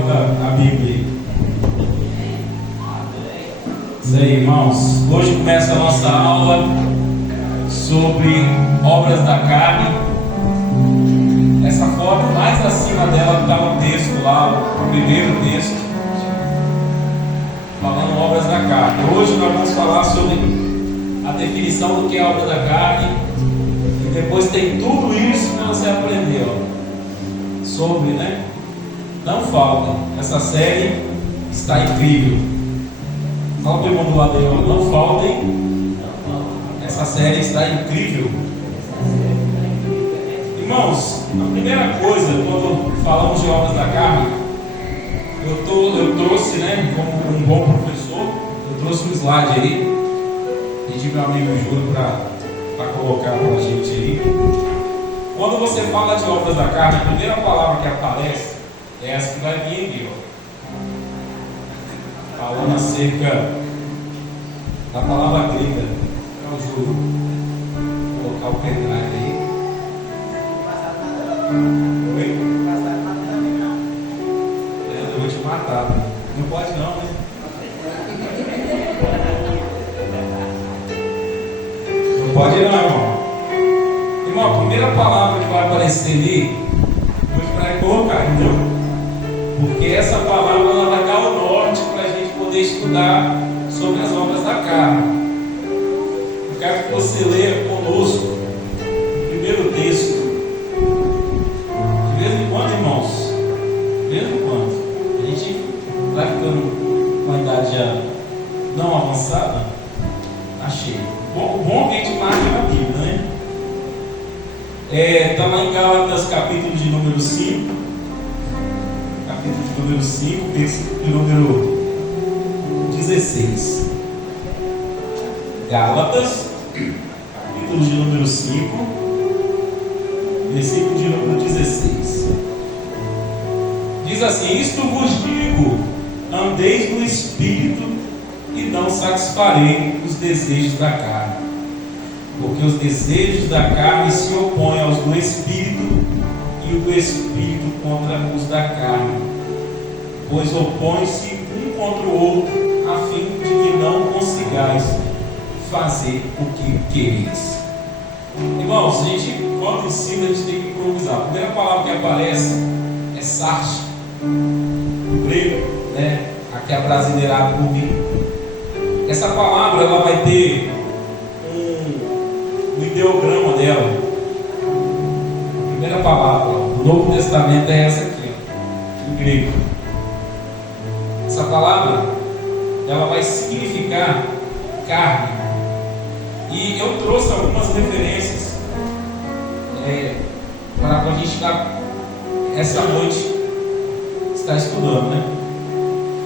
Bota a Bíblia aí. Isso aí, irmãos. Hoje começa a nossa aula sobre obras da carne. Essa foto mais acima dela está o texto lá, o primeiro texto, falando obras da carne. Hoje nós vamos falar sobre a definição do que é obra da carne. E depois tem tudo isso que você aprendeu sobre, né? Não faltem. Essa série está incrível. Fala para o irmão do lado aí, não faltem. Essa série está incrível. Irmãos, a primeira coisa, quando falamos de obras da carne, eu trouxe, né, como um bom professor, eu trouxe um slide aí, pedi meu amigo Júlio para colocar para a gente aí. Quando você fala de obras da carne, a primeira palavra que aparece é essa que vai vir aqui, ó. Falando acerca da palavra grega. Então, Júlio, vou colocar o pendrive aí. Oi? Eu vou te matar. Não pode não, né? Não pode não, irmão. Irmão, a primeira palavra que vai aparecer ali, vou esperar ele colocar, entendeu? Porque essa palavra ela vai dar o norte para a gente poder estudar sobre as obras da carne. Eu quero que você leia conosco o primeiro texto. De vez em quando, irmãos, de vez em quando, a gente vai ficando com a idade já não avançada, tá cheio. O bom é que a gente marca na Bíblia, né? Está lá em Gálatas, capítulo de número 5. Capítulo de número 5, versículo de número 16. Gálatas, capítulo de número 5, versículo de número 16. Diz assim: isto vos digo, andeis no Espírito, e não satisfarei os desejos da carne. Porque os desejos da carne se opõem aos do Espírito, e o do Espírito contra os da carne. Pois opõem-se um contra o outro, a fim de que não consigais fazer o que quereis. Irmãos, a gente, quando ensina, a gente tem que improvisar. A primeira palavra que aparece é sarx, no grego, né? Aqui é brasileirado por mim. Essa palavra ela vai ter um ideograma dela. A primeira palavra do Novo Testamento é essa aqui, ó, em grego. Essa palavra ela vai significar carne. E eu trouxe algumas referências para a gente estar essa noite está estudando, né?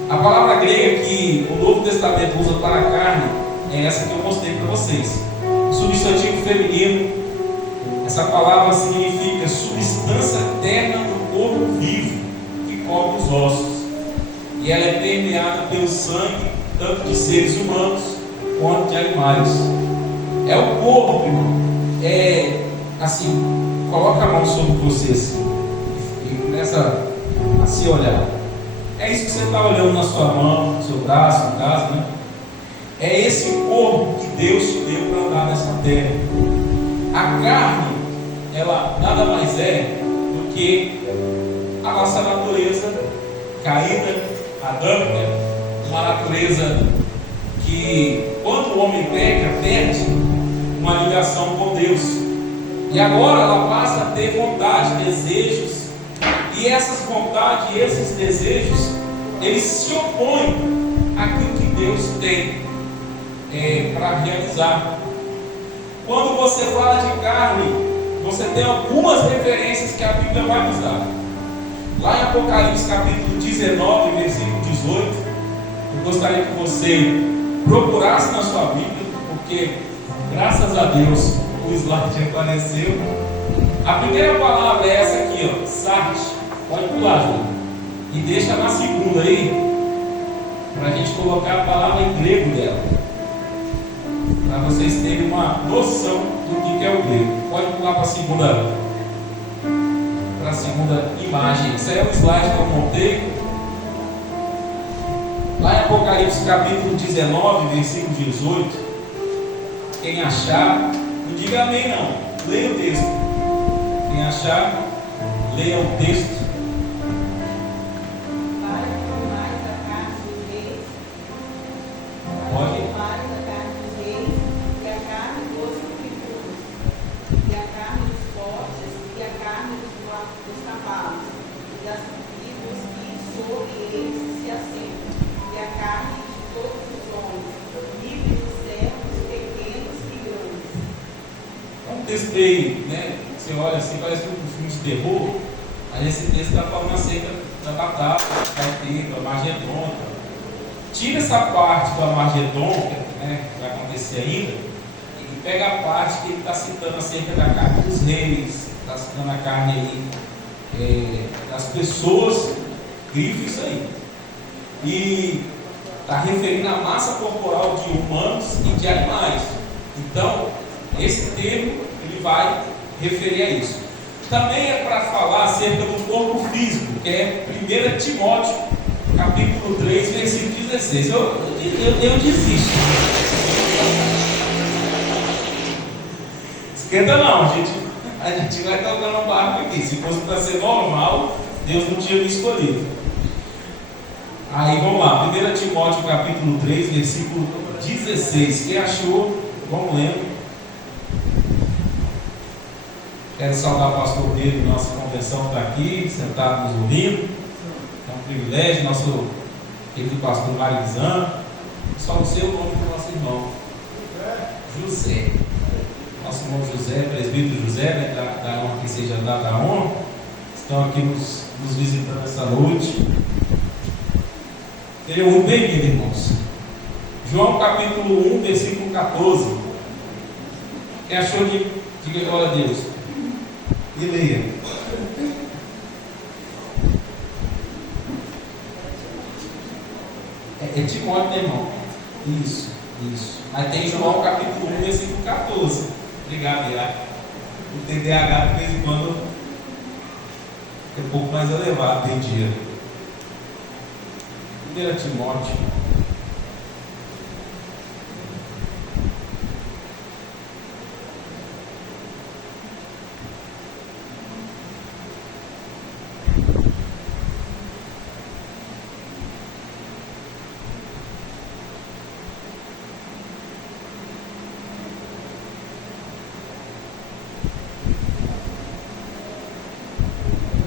A palavra grega que o Novo Testamento usa para a carne é essa que eu mostrei para vocês. Substantivo feminino. Essa palavra significa substância terna do corpo vivo que cobre os ossos. E ela é permeada pelo sangue, tanto de seres humanos quanto de animais. É o corpo, irmão. É assim, coloca a mão sobre você assim, e começa a se olhar. É isso que você está olhando na sua mão, no seu braço, no caso, né? É esse corpo que Deus te deu para andar nessa terra. A carne, ela nada mais é do que a nossa natureza caída, adâmica, uma natureza que, quando o homem peca, perde uma ligação com Deus. E agora ela passa a ter vontade, desejos. E essas vontades e esses desejos, eles se opõem àquilo que Deus tem para realizar. Quando você fala de carne, você tem algumas referências que a Bíblia vai nos dar. Lá em Apocalipse capítulo 19, versículo 18, eu gostaria que você procurasse na sua Bíblia, porque graças a Deus o slide apareceu. A primeira palavra é essa aqui, ó, sarx. Pode pular, Júlio. E deixa na segunda aí, para a gente colocar a palavra em grego dela, para vocês terem uma noção do que é o grego. Pode pular para a segunda imagem. Isso aí é um slide que eu montei Lá em Apocalipse capítulo 19, versículo 18, quem achar, não diga amém não, leia o texto. Quem achar, leia o texto. Pode. Textei, né? Você olha assim, parece um filme de terror. Aí esse texto está falando acerca da batalha que vai ter, do Armagedon. Tira essa parte do Armagedon, né, que vai acontecer ainda, e pega a parte que ele está citando acerca da carne dos reis, está citando a carne aí das pessoas, grifo isso aí. E está referindo a massa corporal de humanos e de animais. Então, esse termo ele vai referir a isso. Também é para falar acerca do corpo físico, que é 1 Timóteo, capítulo 3, versículo 16. Eu desisto. Esquenta não, a gente vai tocando um barco aqui. Se fosse para ser normal, Deus não tinha me escolhido. Aí vamos lá, 1 Timóteo capítulo 3, versículo 16. Quem achou, vamos lendo. Quero saudar o pastor Pedro, nossa convenção está aqui, sentado nos ouvindo. É um privilégio, nosso querido pastor Marizan. Só não sei o nome do nosso irmão. José. Nosso irmão José, presbítero José, né, da honra que seja dada a honra. Estão aqui nos visitando essa noite. Sejam muito bem-vindos, irmãos. João capítulo 1, versículo 14. Quem achou de diga glória a Deus. E leia. É Timóteo, né, irmão? Isso. Mas tem João capítulo 1, versículo 14. Obrigado, Iraque. O TDAH de vez em quando é um pouco mais elevado, tem dia. 1 Timóteo.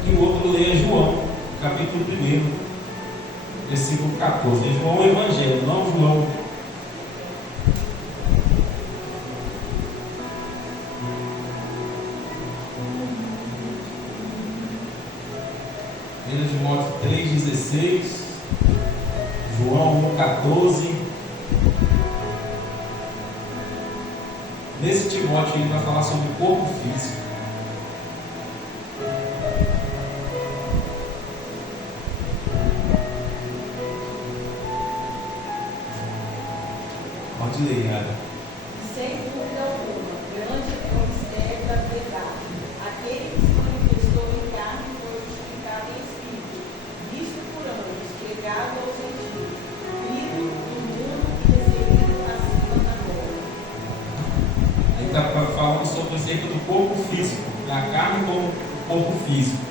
E o outro leia João, capítulo 1, versículo 14. É João o Evangelho, não João. Timóteo 3,16, João 1,14. Nesse Timóteo ele vai falar sobre o corpo físico. Pode ler, Yara. Sem dúvida alguma, grande é o mistério da piedade. Aquele que se manifestou em carne e foi justificado em espírito, visto por anjos, pregado aos gentios, crido no mundo e recebido acima da glória. Aí está falando sobre o acerca do corpo físico, da carne como o corpo físico.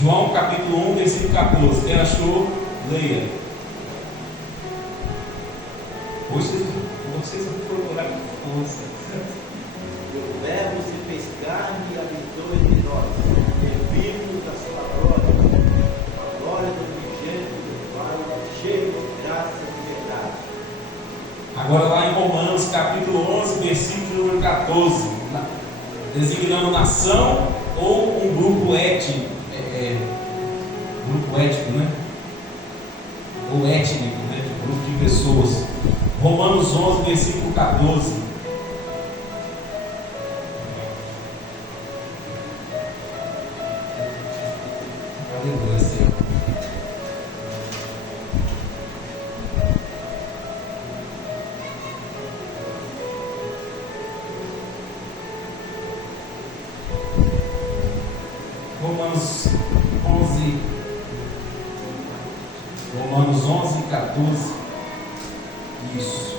João capítulo 1, versículo 14. Quem achou? Leia. Hoje vocês vão procurar com força. O Verbo se fez carne e habitou entre nós, e vimos a sua glória, a glória do unigênito do Pai, cheio de graça e verdade. Agora lá em Romanos capítulo 11, versículo número 14, designando nação ou um grupo étnico, grupo étnico, né? Ou étnico, né? Grupo de pessoas. Romanos 11, versículo 14. Aleluia, Senhor. Romanos 11, 14. Isso.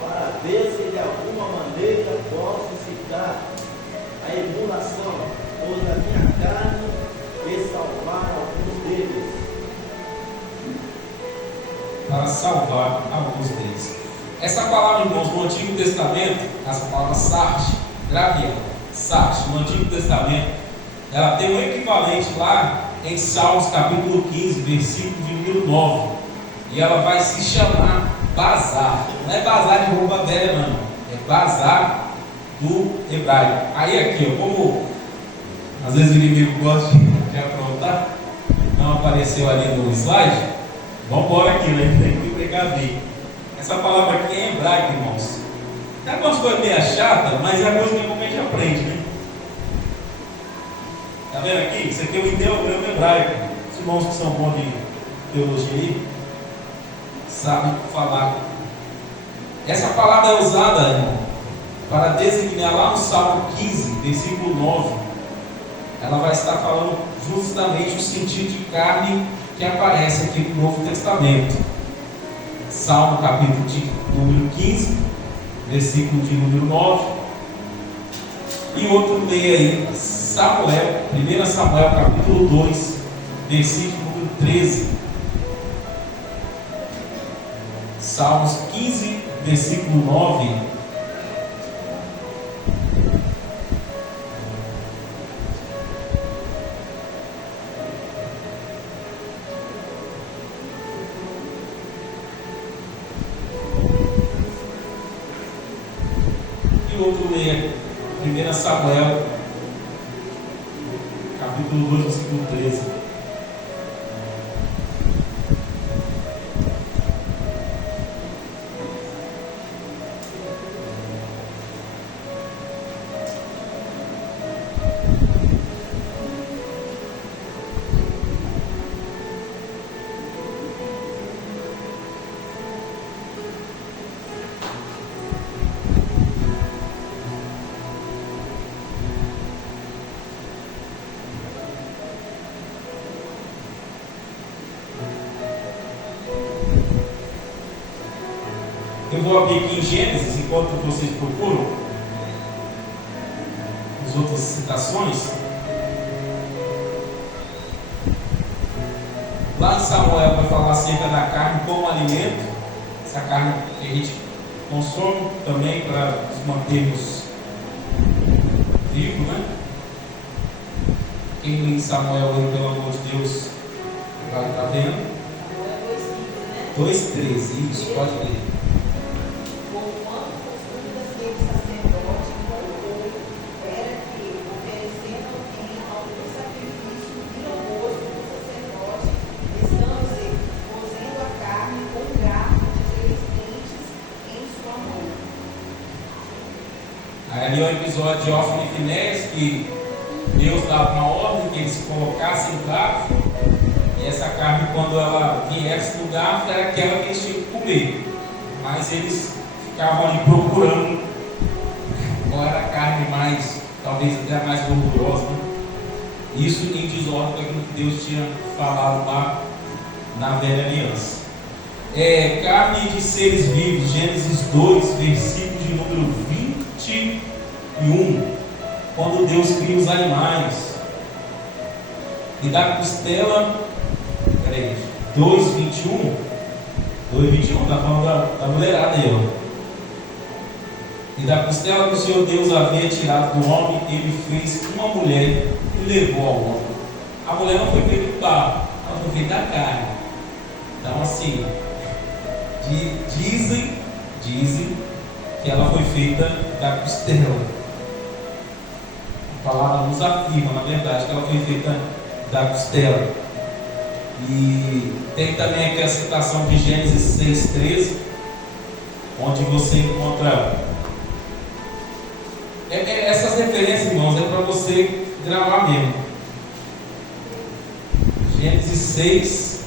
Para ver se de alguma maneira posso citar a emulação, ou da minha carne, e salvar alguns deles. Para salvar alguns deles. Essa palavra, irmãos, no Antigo Testamento, essa palavra sarge, grave ela, sarge, no Antigo Testamento, ela tem um equivalente lá em Salmos capítulo 15, versículo de número 9, e ela vai se chamar bazar. Não é bazar de roupa velha, não, é bazar do hebraico. Aí aqui, ó, como às vezes o inimigo gosta de aprontar, não apareceu ali no slide, vamos embora aqui, né? Tem que pegar bem. Essa palavra aqui é hebraica, irmãos. É algumas coisas meio chata, mas é a coisa que a gente aprende, né? Está vendo aqui? Isso aqui é o ideograma hebraico. Os irmãos que são bons de teologia aí sabem falar. Essa palavra é usada, irmão, para designar lá no Salmo 15, versículo 9. Ela vai estar falando justamente o sentido de carne que aparece aqui no Novo Testamento. Salmo capítulo de número 15, versículo de número 9. E outro leia aí, Samuel, 1 Samuel capítulo 2, versículo número 13. Salmos 15, versículo 9. E outro leia 1 Samuel capítulo 2, versículo 13. Eu vou abrir aqui em Gênesis, enquanto vocês procuram as outras citações. Lá em Samuel vai falar acerca da carne como alimento, essa carne que a gente consome também para nos mantermos vivos, né? Quem lê em Samuel, pelo amor de Deus, vai estar vendo. 2,13, isso, pode ler. Ali é o episódio de Ófine e Finéias, que Deus dava uma ordem que eles colocassem o garfo, e essa carne, quando ela viesse no garfo, era aquela que eles tinham que comer, mas eles ficavam ali procurando qual era a carne mais, talvez até mais gordurosa, né? Isso em desordem com aquilo que Deus tinha falado lá na velha aliança. Carne de seres vivos, Gênesis 2, versículo de número 21, quando Deus cria os animais, e da costela, 2,21, está falando da mulherada aí, ó. E da costela que o Senhor Deus havia tirado do homem, ele fez uma mulher e levou ao homem. A mulher não foi feita do barro, ela foi feita da carne. Então, assim, dizem que ela foi feita da costela. A palavra nos afirma, na verdade, que ela foi feita da costela. E tem também aqui a citação de Gênesis 6,13, onde você encontra. Essas referências, irmãos, é para você gravar mesmo. Gênesis 6,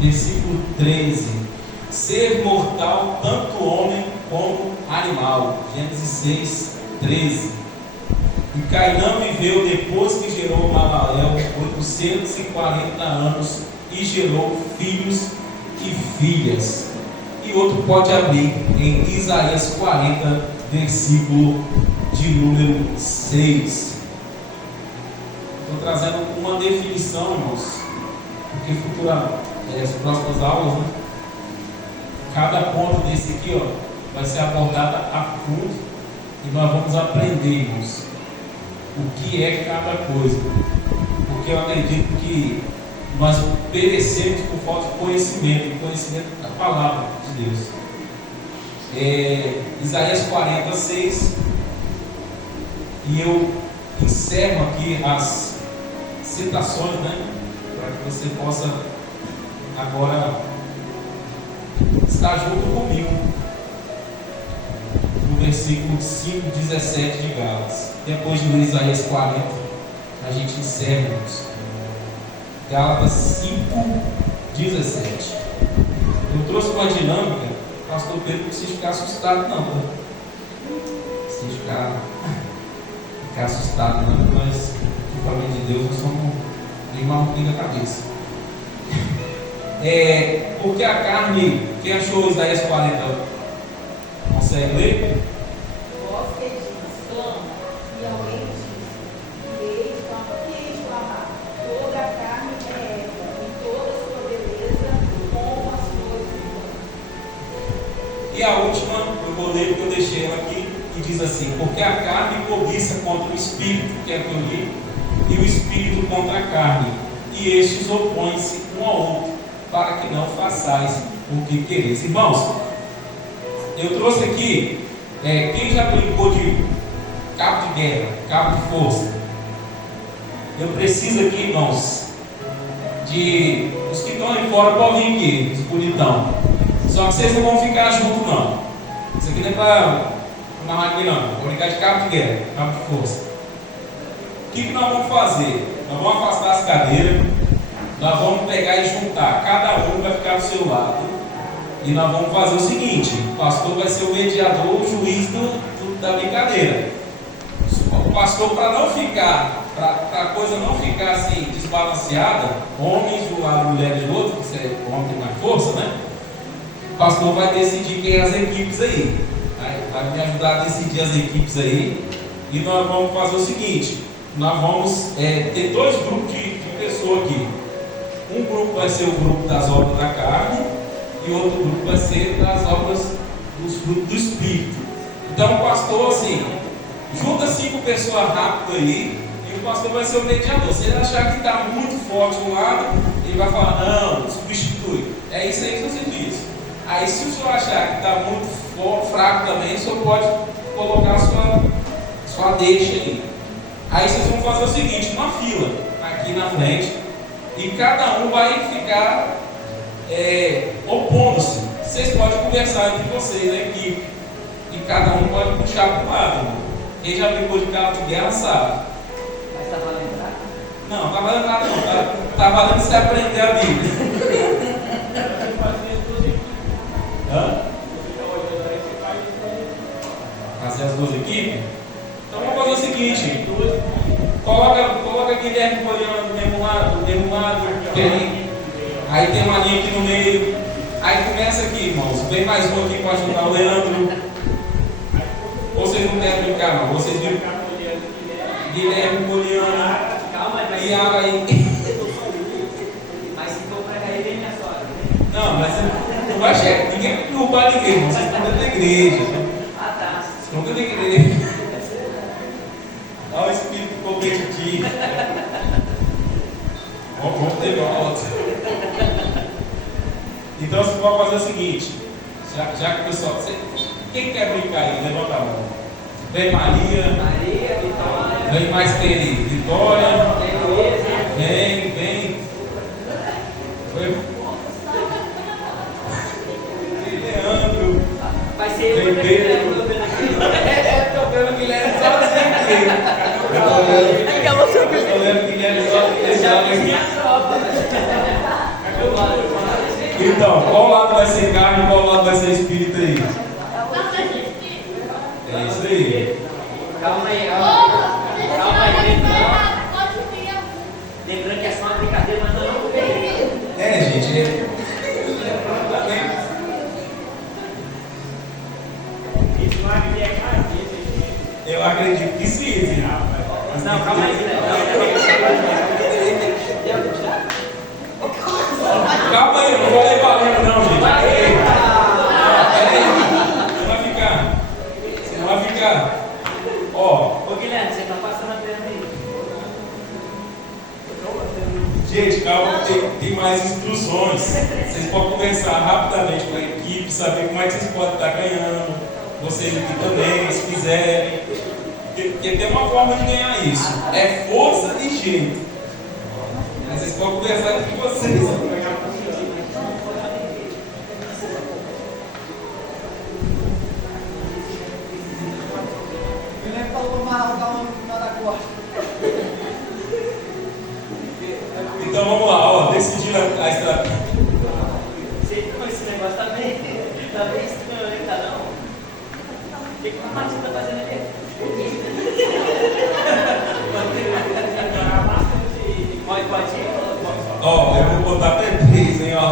versículo 13. Ser mortal tanto homem como animal. Gênesis 6, 13. E Cainã viveu depois que gerou Malalel 840 anos e gerou filhos e filhas. E outro pode abrir em Isaías 40, versículo de número 6. Estou trazendo uma definição, irmãos, porque as próximas aulas, né? Cada ponto desse aqui, ó, vai ser abordada a fundo e nós vamos aprender, irmãos, o que é cada coisa. Porque eu acredito que nós perecemos por falta de conhecimento da palavra de Deus. Isaías 46, e eu encerro aqui as citações, né, para que você possa agora estar junto comigo no versículo 5:17 de Gálatas. Depois de ler Isaías 40, a gente encerra, irmãos. Gálatas 5:17. Eu trouxe uma dinâmica, pastor Pedro, não precisa ficar assustado não, né? Não precisa ficar assustado não, mas de família de Deus nós somos bem maluquinhos da cabeça. Porque a carne, quem achou Isaías 40? Consegue ler? Vós que diz, clama, e alguém diz, que hei de clamar, toda a carne é erva, e toda a sua beleza como as flores do campo. E a última, eu vou ler porque eu deixei ela aqui, e diz assim: porque a carne cobiça contra o espírito, que é o que eu li, e o espírito contra a carne, e estes opõem-se um ao outro, para que não façais o que quereis. Irmãos, eu trouxe aqui, quem já brincou de cabo de guerra, cabo de força? Eu preciso aqui, irmãos, de os que estão ali fora podem vir aqui, os bonitão. Só que vocês não vão ficar juntos não. Isso aqui não é para amarrar aqui não. Vou brincar de cabo de guerra, cabo de força. O que nós vamos fazer? Nós vamos afastar as cadeiras. Nós vamos pegar e juntar, cada um vai ficar do seu lado, e nós vamos fazer o seguinte: o pastor vai ser o mediador, o juiz da brincadeira. O pastor, para não ficar, para a coisa não ficar assim desbalanceada, homens de um lado e mulheres do outro, que é homem tem mais força, né? O pastor vai decidir quem é as equipes aí, vai me ajudar a decidir as equipes aí, e nós vamos fazer o seguinte: nós vamos ter dois grupos de pessoas aqui. Um grupo vai ser o grupo das obras da carne e outro grupo vai ser das obras dos frutos do Espírito. Então o pastor, assim, junta 5 pessoas rápido aí e o pastor vai ser o mediador. Se ele achar que está muito forte um lado, ele vai falar, não, substitui. É isso aí que você diz. Aí se o senhor achar que está muito fraco também, o senhor pode colocar a sua deixa aí. Aí vocês vão fazer o seguinte, uma fila aqui na frente, e cada um vai ficar opondo-se. Vocês podem conversar entre vocês, a equipe, e cada um pode puxar para o lado. Quem já brincou de cabo de guerra sabe. Mas está valendo nada? Não, não está valendo nada não. Tá valendo se aprender a Bíblia. Hã? Fazer as duas equipes? Então vamos fazer o seguinte: coloca Guilherme olhando do mesmo lado, aí tem uma linha aqui no meio. Aí começa aqui, irmãos. Vem mais um aqui para ajudar o Leandro. Vocês não querem brincar, não? Vocês viram? Guilherme, Poliana. Calma, mas e aí. Mas se for para aí, vem minha sogra. Não, mas não vai chegar. Ninguém vai derrubar ninguém, irmão. Vocês estão dentro da igreja. Ah, tá. Vocês estão dentro da igreja. Olha o espírito competitivo. Vamos ter volta. Então você pode fazer o seguinte: já que o pessoal. Quem quer brincar aí? Levanta a mão. Vem Maria. Maria, Vitória. Vem mais quem ali? Vitória. Tem Luísa. Vem. Leandro. Vai ser Vem eu que Pedro. estou vendo aqui. Estou vendo o Guilherme sozinho aqui. Estou vendo o Guilherme Eu já fiz sozinho minha aqui. tropa. Então, qual lado vai ser carne e qual lado vai ser espírito aí? É isso aí. Calma aí, ó. Gente, calma, tem mais instruções. Vocês podem conversar rapidamente com a equipe, saber como é que vocês podem estar ganhando. Vocês aqui também, se quiserem. Porque tem uma forma de ganhar isso. É força e jeito. Mas vocês podem conversar entre vocês. Então vamos lá, ó, decidindo a estratégia. Esse negócio tá bem estranho, hein, cada um? O que a Martinha tá fazendo ali? Pode ir? Ó, eu vou botar até 3, hein, ó.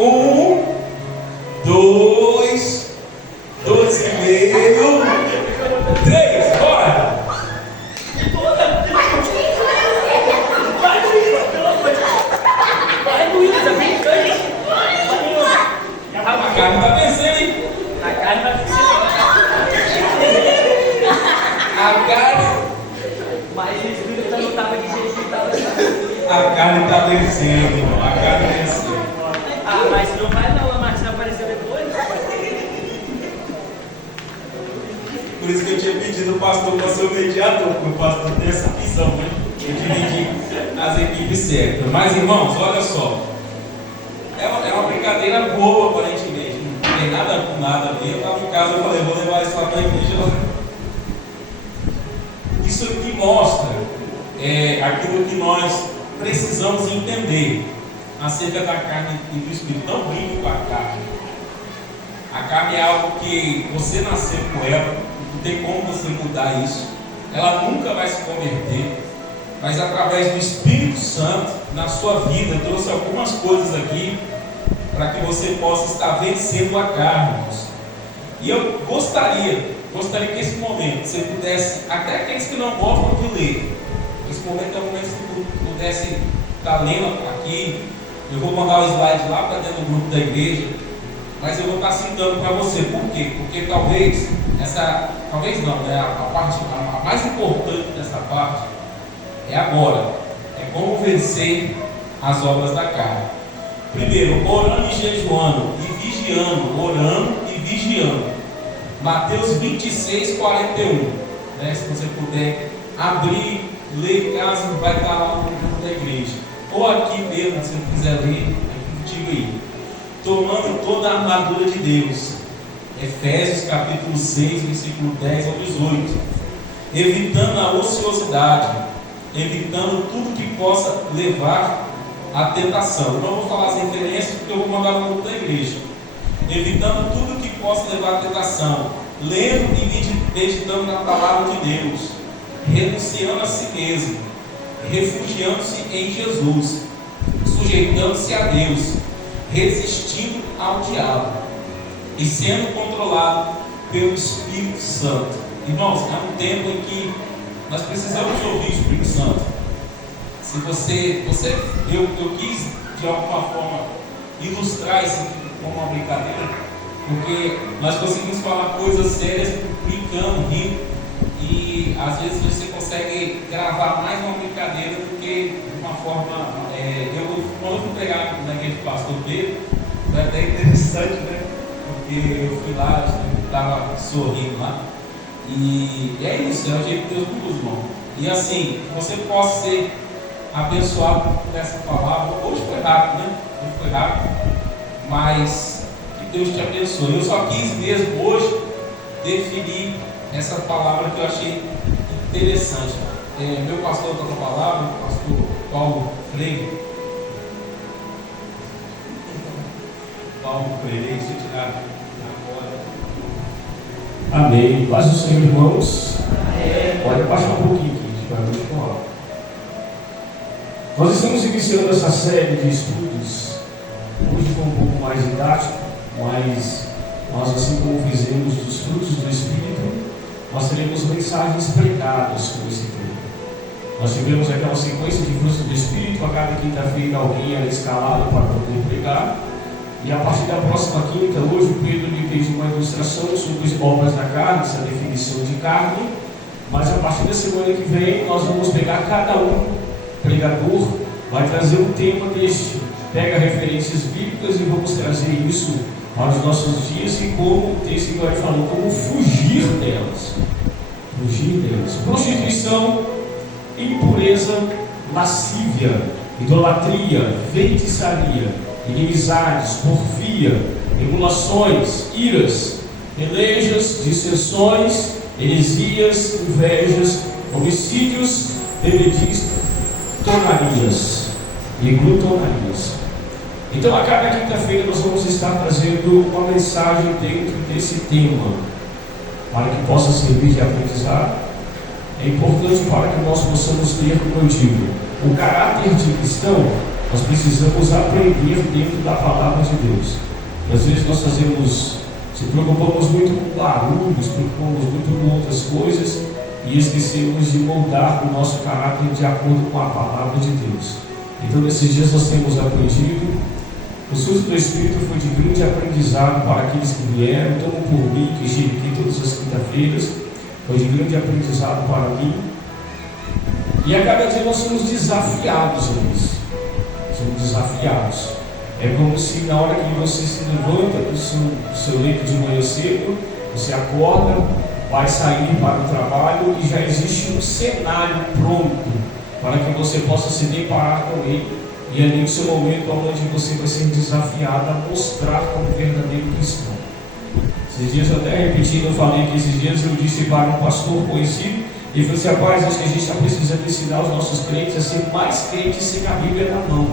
1, 2, 2,5, 3, bora! Vai, Luiz, tá brincando? A carne tá vencendo, hein? A carne vai vencer. A carne. Mas o espírito não tava de jeito que tava. A carne tá vencendo, irmão. A carne venceu. Ah, mas não vai não, a Martina apareceu depois. Por isso que eu tinha pedido o pastor para ser o mediador, porque o pastor tem essa missão, né? De dividir as equipes certas. Mas, irmãos, olha só. É uma brincadeira boa, aparentemente. Não tem nada com nada ali. Eu estava em casa e falei, vou levar isso lá para a igreja. Isso aqui mostra aquilo que nós precisamos entender acerca da carne e do espírito. Não brinque com a carne. A carne é algo que você nasceu com ela, não tem como você mudar isso. Ela nunca vai se converter, mas através do Espírito Santo na sua vida, eu trouxe algumas coisas aqui para que você possa estar vencendo a carne. E eu gostaria que esse momento você pudesse, até aqueles que não gostam de ler, esse momento é um momento que você pudesse estar lendo aqui. Eu vou mandar o slide lá para dentro do grupo da igreja, mas eu vou estar citando para você. Por quê? Porque talvez não, né? A mais importante dessa parte é agora, é como vencer as obras da carne. Primeiro, orando e jejuando e vigiando, orando e vigiando. Mateus 26, 41. Né? Se você puder abrir, ler em casa, vai estar lá no grupo da igreja. Ou aqui mesmo, se você quiser ler, aqui contigo aí. Tomando toda a armadura de Deus. Efésios capítulo 6, versículo 10 ao 18. Evitando a ociosidade, evitando tudo que possa levar à tentação. Eu não vou falar as referências porque eu vou mandar no grupo da igreja. Evitando tudo que possa levar à tentação, lendo e meditando na palavra de Deus, renunciando a si mesmo, refugiando-se em Jesus, sujeitando-se a Deus, resistindo ao diabo e sendo controlado pelo Espírito Santo. Irmãos, é um tempo em que nós precisamos ouvir o Espírito Santo. Se eu quis de alguma forma ilustrar isso como uma brincadeira, porque nós conseguimos falar coisas sérias brincando, rindo, e às vezes você consegue gravar mais uma brincadeira do que uma forma. Quando eu fui pregar na igreja do pastor Pedro, foi até interessante, né? Porque eu fui lá, estava sorrindo lá, e é isso, é o jeito que Deus nos usa, irmão. E assim, você possa ser abençoado por essa palavra. Hoje foi rápido, né? Hoje foi rápido, mas que Deus te abençoe. Eu só quis mesmo hoje definir essa palavra que eu achei interessante. Meu pastor está com a palavra, o pastor Paulo Freire. Paulo Freire, deixa eu tirar agora. Amém. Paz do Senhor, irmãos. Pode baixar um pouquinho aqui, para a gente falar. Nós estamos iniciando essa série de estudos. Hoje foi um pouco mais didático, mas nós, assim como fizemos dos frutos do Espírito, nós teremos mensagens pregadas com esse tema. Nós tivemos aquela sequência de frutos do Espírito. A cada quinta-feira alguém era escalado para poder pregar. E a partir da próxima quinta, hoje o Pedro me fez uma ilustração sobre as obras da carne, essa definição de carne. Mas a partir da semana que vem, nós vamos pegar cada um pregador vai trazer um tema deste. Pega referências bíblicas e vamos trazer isso para os nossos dias e como o texto que vai falando, como fugir delas. Fugir delas. Prostituição, impureza, lascívia, idolatria, feitiçaria, inimizades, porfia, emulações, iras, pelejas, dissensões, heresias, invejas, homicídios, bebedices, tonarias e glutonarias. Então, a cada quinta-feira nós vamos estar trazendo uma mensagem dentro desse tema, para que possa servir de aprendizado. É importante para que nós possamos ter, como eu digo, o caráter de cristão. Nós precisamos aprender dentro da palavra de Deus. E às vezes nós se preocupamos muito com barulhos, nos preocupamos muito com outras coisas e esquecemos de moldar o nosso caráter de acordo com a palavra de Deus. Então, nesses dias nós temos aprendido. O surto do Espírito foi de grande aprendizado para aqueles que vieram, tomam por mim, que estive aqui todas as quinta-feiras. Foi de grande aprendizado para mim. E a cada dia nós somos desafiados nisso. Somos desafiados. É como se na hora que você se levanta do seu leito de manhã cedo, você acorda, vai sair para o trabalho e já existe um cenário pronto para que você possa se deparar com ele. E ali no seu momento onde você vai ser desafiado a mostrar como verdadeiro cristão. Esses dias, até repetindo, eu falei que esses dias eu disse para um pastor conhecido, e falei assim: rapaz, acho que a gente está precisando ensinar os nossos crentes a ser mais crentes sem a Bíblia na mão.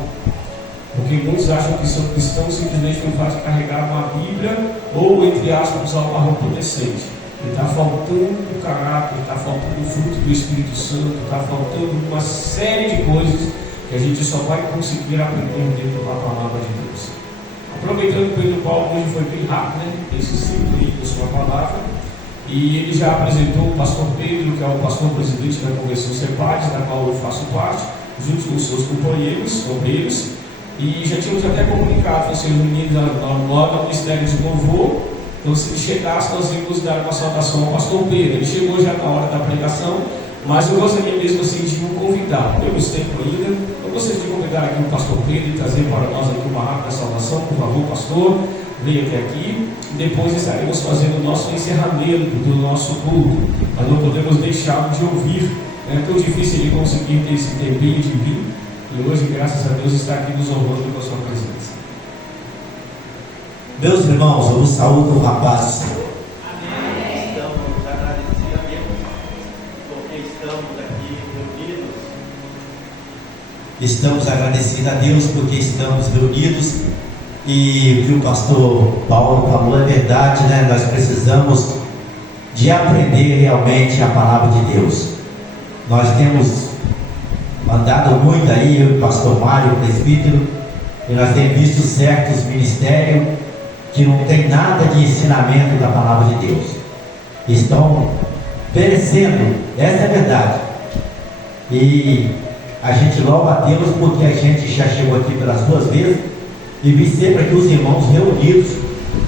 Porque muitos acham que são cristãos simplesmente não fazem carregar uma Bíblia ou, entre aspas, usar uma roupa decente. E está faltando o caráter, está faltando o fruto do Espírito Santo, está faltando uma série de coisas que a gente só vai conseguir aprender dentro da palavra de Deus. Aproveitando que Pedro Paulo hoje foi bem rápido, né? Esse ciclo aí da sua palavra, e ele já apresentou o pastor Pedro, que é o pastor presidente da Convenção Cepades, da qual eu faço parte, junto com os seus companheiros, obreiros, e já tínhamos até comunicado, vocês meninos lá no Ministério de Louvor. Então, se ele chegasse, nós íamos dar uma saudação ao pastor Pedro. Ele chegou já na hora da pregação, mas eu gostaria mesmo assim de o convidar. Temos tempo ainda. Eu gostaria de convidar aqui o pastor Pedro e trazer para nós aqui uma rápida saudação. Por favor, pastor, venha até aqui. Depois estaremos fazendo o nosso encerramento do nosso culto. Mas não podemos deixar de ouvir. É tão difícil ele conseguir ter esse tempinho de vir. E hoje, graças a Deus, está aqui nos honrando com a sua presença. Meus irmãos, eu vos saúdo com a paz do Senhor. Amém. Estamos agradecidos a Deus porque estamos aqui reunidos. Estamos agradecidos a Deus porque estamos reunidos. E o que o pastor Paulo falou é verdade, né? Nós precisamos de aprender realmente a palavra de Deus. Nós temos andado muito aí, eu e o pastor Mário, o presbítero, e nós temos visto certos ministérios que não tem nada de ensinamento da palavra de Deus. Estão perecendo, essa é a verdade. E a gente louva a Deus porque a gente já chegou aqui pelas duas vezes e vi sempre aqui os irmãos reunidos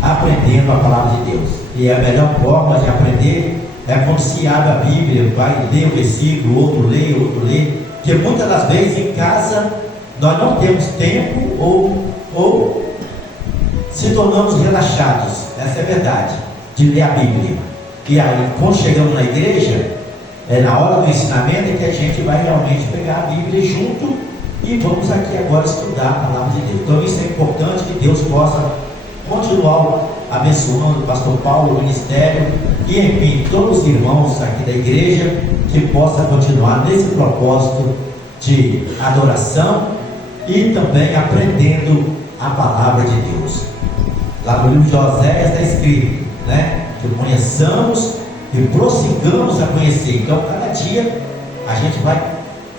aprendendo a palavra de Deus. E a melhor forma de aprender é quando se abre a Bíblia, vai ler o versículo, outro lê, porque muitas das vezes em casa nós não temos tempo ou se tornamos relaxados, essa é a verdade, de ler a Bíblia. E aí, quando chegamos na igreja, é na hora do ensinamento que a gente vai realmente pegar a Bíblia junto e vamos aqui agora estudar a palavra de Deus. Então isso é importante, que Deus possa continuar abençoando o pastor Paulo, o ministério e enfim, todos os irmãos aqui da igreja, que possa continuar nesse propósito de adoração e também aprendendo a palavra de Deus. Lá no livro de Oséias está escrito, né? Que conheçamos e prossigamos a conhecer. Então, cada dia a gente vai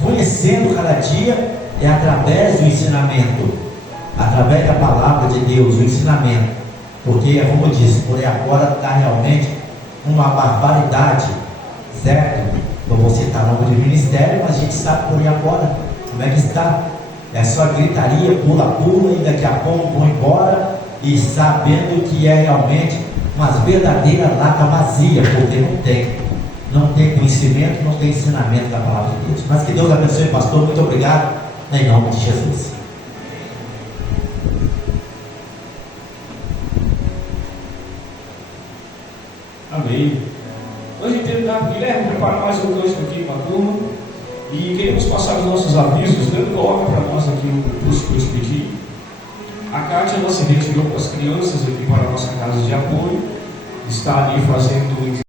conhecendo, cada dia é através do ensinamento, através da palavra de Deus, o ensinamento. Porque, como eu disse, por aí agora está realmente uma barbaridade, certo? Não vou citar o nome do ministério, mas a gente sabe por aí agora como é que está. É só gritaria, pula, e daqui a pouco vão embora, e sabendo que é realmente umas verdadeiras lata vazia, porque não tem conhecimento, não tem ensinamento da palavra de Deus. Mas que Deus abençoe, pastor, muito obrigado em nome de Jesus. Amém. Hoje terminar, Guilherme, prepara mais um cântico aqui para a turma. E queremos passar os nossos avisos. Leandro, coloca para nós aqui o curso que eu te pedi. A Kátia, ela se retirou com as crianças aqui para a nossa casa de apoio. Está ali fazendo